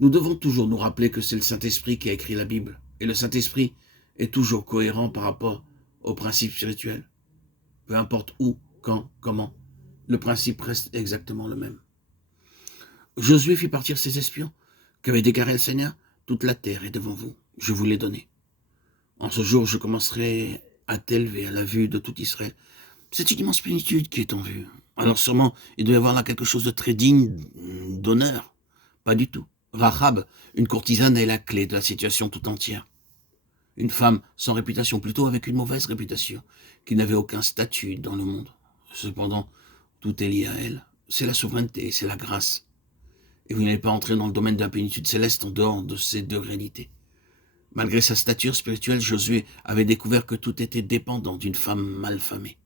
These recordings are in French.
Nous devons toujours nous rappeler que c'est le Saint-Esprit qui a écrit la Bible. Et le Saint-Esprit est toujours cohérent par rapport aux principes spirituels. Peu importe où, quand, comment, le principe reste exactement le même. Josué fit partir ses espions, qu'avait déclaré le Seigneur. Toute la terre est devant vous, je vous l'ai donnée. En ce jour, je commencerai à t'élever à la vue de tout Israël. C'est une immense plénitude qui est en vue. Alors sûrement, il doit y avoir là quelque chose de très digne d'honneur. Pas du tout. Rahab, une courtisane, est la clé de la situation tout entière. Une femme sans réputation, plutôt avec une mauvaise réputation, qui n'avait aucun statut dans le monde. Cependant, tout est lié à elle. C'est la souveraineté, c'est la grâce. Et vous n'allez pas entrer dans le domaine de la plénitude céleste en dehors de ces deux réalités. Malgré sa stature spirituelle, Josué avait découvert que tout était dépendant d'une femme malfamée.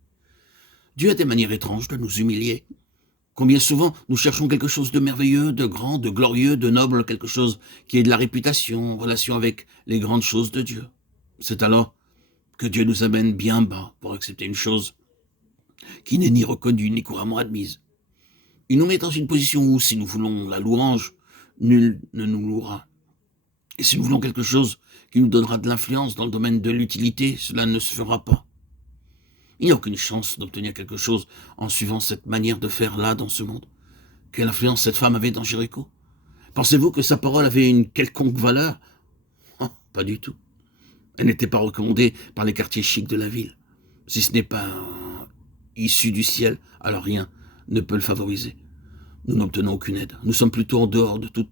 Dieu a des manières étranges de nous humilier. Combien souvent nous cherchons quelque chose de merveilleux, de grand, de glorieux, de noble, quelque chose qui ait de la réputation en relation avec les grandes choses de Dieu. C'est alors que Dieu nous amène bien bas pour accepter une chose qui n'est ni reconnue ni couramment admise. Il nous met dans une position où, si nous voulons la louange, nul ne nous louera. Et si nous voulons quelque chose qui nous donnera de l'influence dans le domaine de l'utilité, cela ne se fera pas. Il n'y a aucune chance d'obtenir quelque chose en suivant cette manière de faire là dans ce monde. Quelle influence cette femme avait dans Jéricho? Pensez-vous que sa parole avait une quelconque valeur? Oh, pas du tout. Elle n'était pas recommandée par les quartiers chics de la ville. Si ce n'est pas issu du ciel, alors rien ne peut le favoriser. Nous n'obtenons aucune aide. Nous sommes plutôt en dehors de toute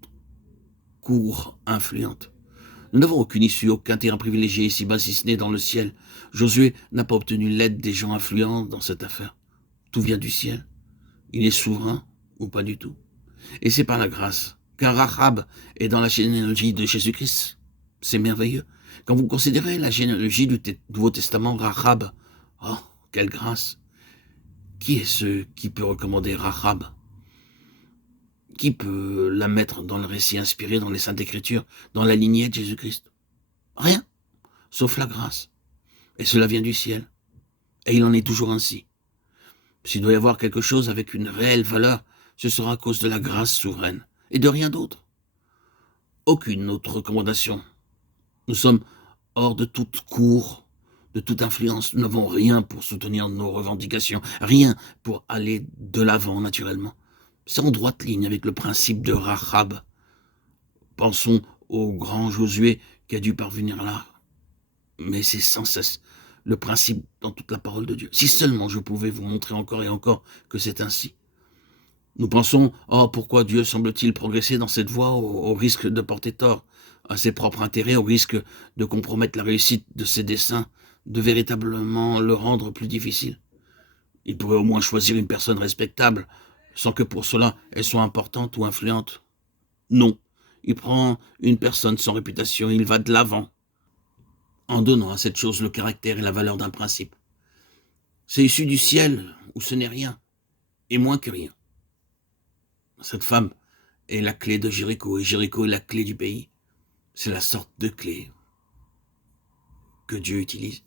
cour influente. Nous n'avons aucune issue, aucun terrain privilégié ici-bas, si ce n'est dans le ciel. Josué n'a pas obtenu l'aide des gens influents dans cette affaire. Tout vient du ciel. Il est souverain ou pas du tout. Et c'est par la grâce. Car Rahab est dans la généalogie de Jésus-Christ. C'est merveilleux. Quand vous considérez la généalogie du Nouveau Testament, Rahab, oh, quelle grâce. Qui est ce qui peut recommander Rahab? Qui peut la mettre dans le récit inspiré dans les Saintes Écritures, dans la lignée de Jésus-Christ? Rien, sauf la grâce. Et cela vient du ciel. Et il en est toujours ainsi. S'il doit y avoir quelque chose avec une réelle valeur, ce sera à cause de la grâce souveraine, et de rien d'autre. Aucune autre recommandation. Nous sommes hors de toute cour, de toute influence. Nous n'avons rien pour soutenir nos revendications, rien pour aller de l'avant naturellement. C'est en droite ligne avec le principe de Rahab. Pensons au grand Josué qui a dû parvenir là. Mais c'est sans cesse le principe dans toute la parole de Dieu. Si seulement je pouvais vous montrer encore et encore que c'est ainsi. Nous pensons, oh, pourquoi Dieu semble-t-il progresser dans cette voie au risque de porter tort à ses propres intérêts, au risque de compromettre la réussite de ses desseins, de véritablement le rendre plus difficile. Il pourrait au moins choisir une personne respectable, sans que pour cela elle soit importante ou influente. Non, il prend une personne sans réputation, il va de l'avant, en donnant à cette chose le caractère et la valeur d'un principe. C'est issu du ciel, où ce n'est rien, et moins que rien. Cette femme est la clé de Jéricho, et Jéricho est la clé du pays. C'est la sorte de clé que Dieu utilise.